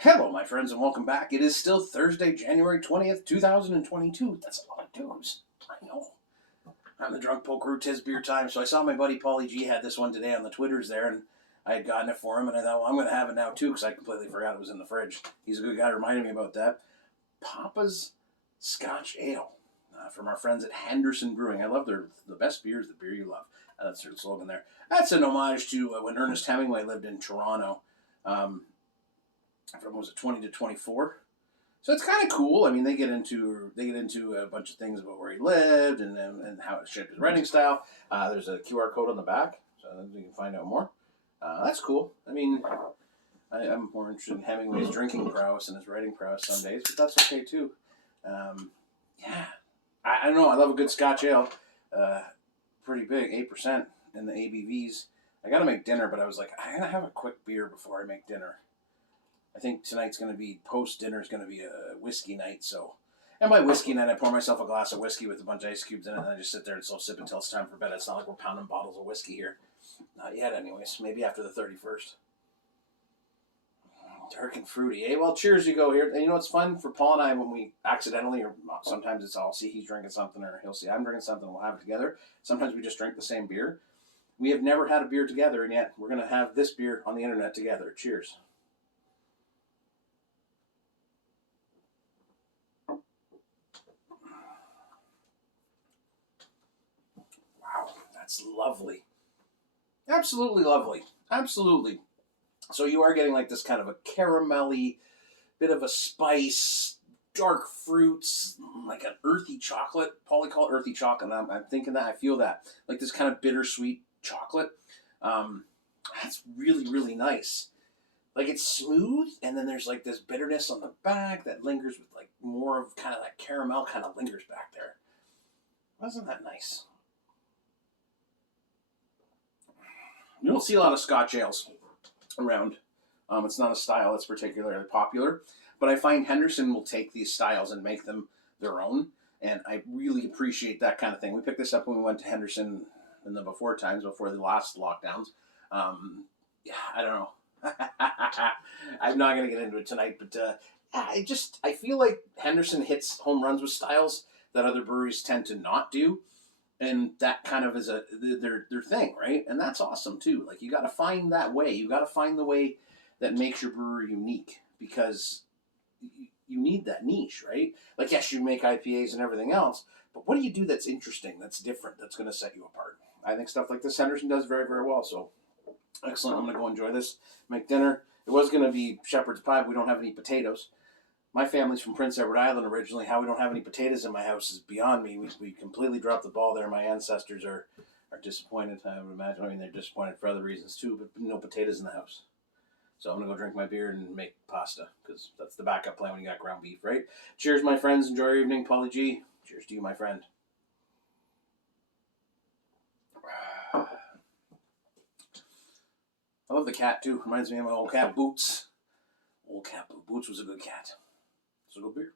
Hello, my friends, and welcome back. It is still Thursday, January 20th, 2022. That's a lot of dudes. I know. I'm the drunk poker, 'tis beer time. So I saw my buddy Paulie G had this one today on the Twitters there, and I had gotten it for him, and I thought, well, I'm going to have it now too, because I completely forgot it was in the fridge. He's a good guy reminding me about that. Papa's Scotch Ale from our friends at Henderson Brewing. I love the best beer is the beer you love. That's their slogan there. That's an homage to when Ernest Hemingway lived in Toronto. From was it 20 to 24, so it's kind of cool. I mean, they get into a bunch of things about where he lived and how it shaped his writing style. There's a QR code on the back, so you can find out more. That's cool. I mean, I'm more interested in Hemingway's drinking prowess and his writing prowess some days, but that's okay too. Yeah, I don't know. I love a good Scotch ale. Pretty big, 8% in the ABVs. I got to make dinner, but I was like, I'm gonna have a quick beer before I make dinner. I think tonight's going to be, post-dinner is going to be a whiskey night, so. And by whiskey night, I pour myself a glass of whiskey with a bunch of ice cubes in it, and I just sit there and slow sip until it's time for bed. It's not like we're pounding bottles of whiskey here. Not yet, anyways. Maybe after the 31st. Dark and fruity, eh? Well, cheers you go here. And you know what's fun for Paul and I when we accidentally, or sometimes it's I'll see he's drinking something, or he'll see I'm drinking something, we'll have it together. Sometimes we just drink the same beer. We have never had a beer together, and yet we're going to have this beer on the internet together. Cheers. That's lovely. Absolutely lovely. Absolutely. So you are getting like this kind of a caramelly, bit of a spice, dark fruits, like an earthy chocolate. Paulie call it earthy chocolate. I'm thinking that. I feel that. Like this kind of bittersweet chocolate. That's really, really nice. Like it's smooth, and then there's like this bitterness on the back that lingers with like more of kind of that caramel kind of lingers back there. Wasn't that nice? You don't see a lot of Scotch ales around. It's not a style that's particularly popular, but I find Henderson will take these styles and make them their own, and I really appreciate that kind of thing. We picked this up when we went to Henderson in the before times, before the last lockdowns. Yeah, I don't know. I'm not going to get into it tonight, but I feel like Henderson hits home runs with styles that other breweries tend to not do, and that kind of is their thing, right? And that's awesome too. Like you got to find that way. You got to find the way that makes your brewery unique, because you need that niche, right? Like yes, you make IPAs and everything else, but what do you do that's interesting, that's different, that's going to set you apart? I think stuff like this Henderson does very, very well. So excellent. I'm going to go enjoy this, make dinner. It was going to be shepherd's pie, but we don't have any potatoes. My family's from Prince Edward Island originally. How we don't have any potatoes in my house is beyond me. We completely dropped the ball there. My ancestors are disappointed, I would imagine. I mean, they're disappointed for other reasons too, but no potatoes in the house. So I'm going to go drink my beer and make pasta, because that's the backup plan when you got ground beef, right? Cheers, my friends. Enjoy your evening. Paulie G. Cheers to you, my friend. I love the cat too. Reminds me of my old cat, Boots. Old cat Boots was a good cat. So go beer.